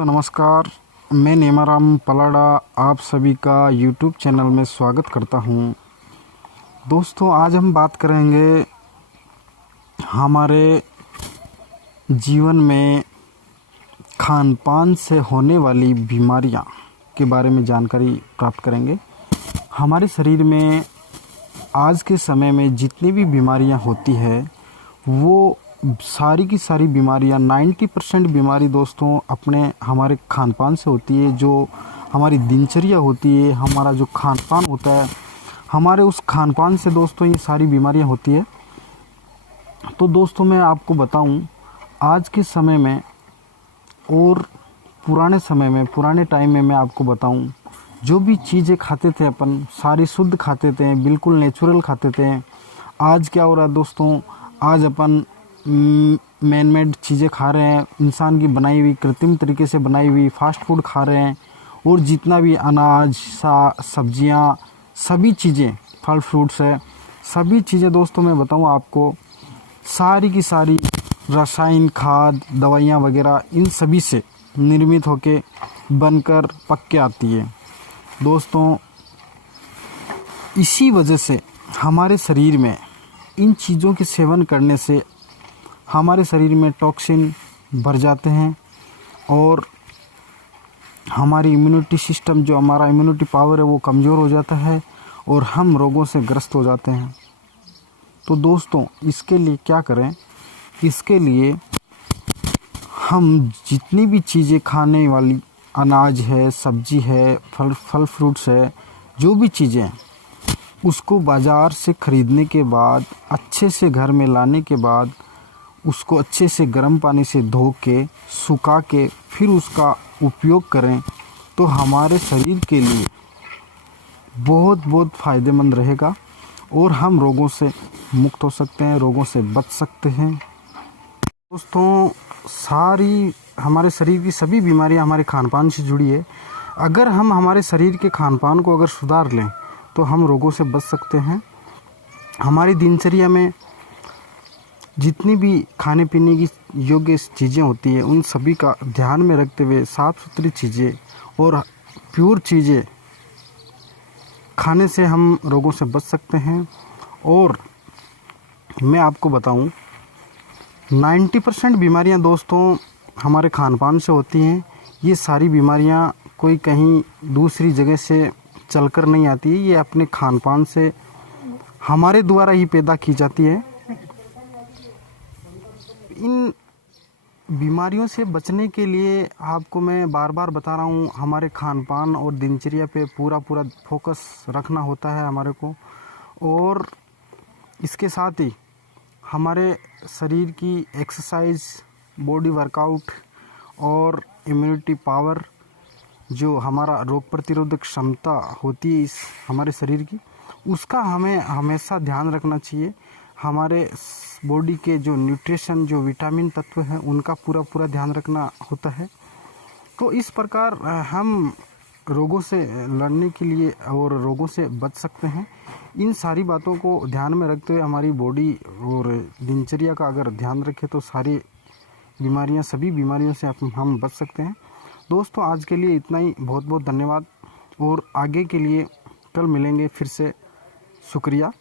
तो नमस्कार, मैं नेमाराम पलाड़ा आप सभी का यूट्यूब चैनल में स्वागत करता हूं। दोस्तों, आज हम बात करेंगे हमारे जीवन में खान पान से होने वाली बीमारियां के बारे में जानकारी प्राप्त करेंगे। हमारे शरीर में आज के समय में जितनी भी बीमारियां होती है वो सारी की सारी बीमारियां 90% बीमारी दोस्तों हमारे खान पान से होती है। जो हमारी दिनचर्या होती है, हमारा जो खान पान होता है, हमारे उस खान पान से दोस्तों ये सारी बीमारियां होती है। तो दोस्तों, मैं आपको बताऊं, आज के समय में और पुराने समय में, पुराने टाइम में मैं आपको बताऊं, जो भी चीज़ें खाते थे अपन सारी शुद्ध खाते थे, बिल्कुल नेचुरल खाते थे। आज क्या हो रहा है दोस्तों, आज अपन मैन मेड चीज़ें खा रहे हैं, इंसान की बनाई हुई, कृत्रिम तरीके से बनाई हुई फास्ट फूड खा रहे हैं। और जितना भी अनाज, सब्जियां, सभी चीज़ें, फल फ्रूट्स है, सभी चीज़ें दोस्तों मैं बताऊं आपको, सारी की सारी रासायन खाद, दवाइयां वगैरह इन सभी से निर्मित होके बनकर पक के आती है। दोस्तों, इसी वजह से हमारे शरीर में इन चीज़ों के सेवन करने से हमारे शरीर में टॉक्सिन भर जाते हैं और हमारी इम्यूनिटी सिस्टम, जो हमारा इम्यूनिटी पावर है, वो कमज़ोर हो जाता है और हम रोगों से ग्रस्त हो जाते हैं। तो दोस्तों, इसके लिए क्या करें? इसके लिए हम जितनी भी चीज़ें खाने वाली, अनाज है, सब्जी है, फल फ्रूट्स है, जो भी चीज़ें हैं, उसको बाज़ार से ख़रीदने के बाद, अच्छे से घर में लाने के बाद, उसको अच्छे से गर्म पानी से धो के, सुखा के, फिर उसका उपयोग करें तो हमारे शरीर के लिए बहुत बहुत फ़ायदेमंद रहेगा और हम रोगों से मुक्त हो सकते हैं, रोगों से बच सकते हैं। दोस्तों, सारी हमारे शरीर की सभी बीमारियां हमारे खान पान से जुड़ी है। अगर हम हमारे शरीर के खान पान को अगर सुधार लें तो हम रोगों से बच सकते हैं। हमारी दिनचर्या में जितनी भी खाने पीने की योग्य चीज़ें होती हैं, उन सभी का ध्यान में रखते हुए साफ़ सुथरी चीज़ें और प्योर चीज़ें खाने से हम रोगों से बच सकते हैं। और मैं आपको बताऊं, 90% बीमारियां दोस्तों हमारे खान पान से होती हैं। ये सारी बीमारियां कोई कहीं दूसरी जगह से चलकर नहीं आती है, ये अपने खान पान से हमारे द्वारा ही पैदा की जाती है। इन बीमारियों से बचने के लिए आपको मैं बार बार बता रहा हूँ, हमारे खान पान और दिनचर्या पे पूरा फोकस रखना होता है हमारे को। और इसके साथ ही हमारे शरीर की एक्सरसाइज, बॉडी वर्कआउट और इम्यूनिटी पावर, जो हमारा रोग प्रतिरोधक क्षमता होती है इस हमारे शरीर की, उसका हमें हमेशा ध्यान रखना चाहिए। हमारे बॉडी के जो न्यूट्रिशन, जो विटामिन तत्व हैं, उनका पूरा ध्यान रखना होता है। तो इस प्रकार हम रोगों से लड़ने के लिए और रोगों से बच सकते हैं। इन सारी बातों को ध्यान में रखते हुए हमारी बॉडी और दिनचर्या का अगर ध्यान रखें तो सारी बीमारियां, सभी बीमारियों से हम बच सकते हैं। दोस्तों, आज के लिए इतना ही। बहुत बहुत धन्यवाद और आगे के लिए कल मिलेंगे फिर से। शुक्रिया।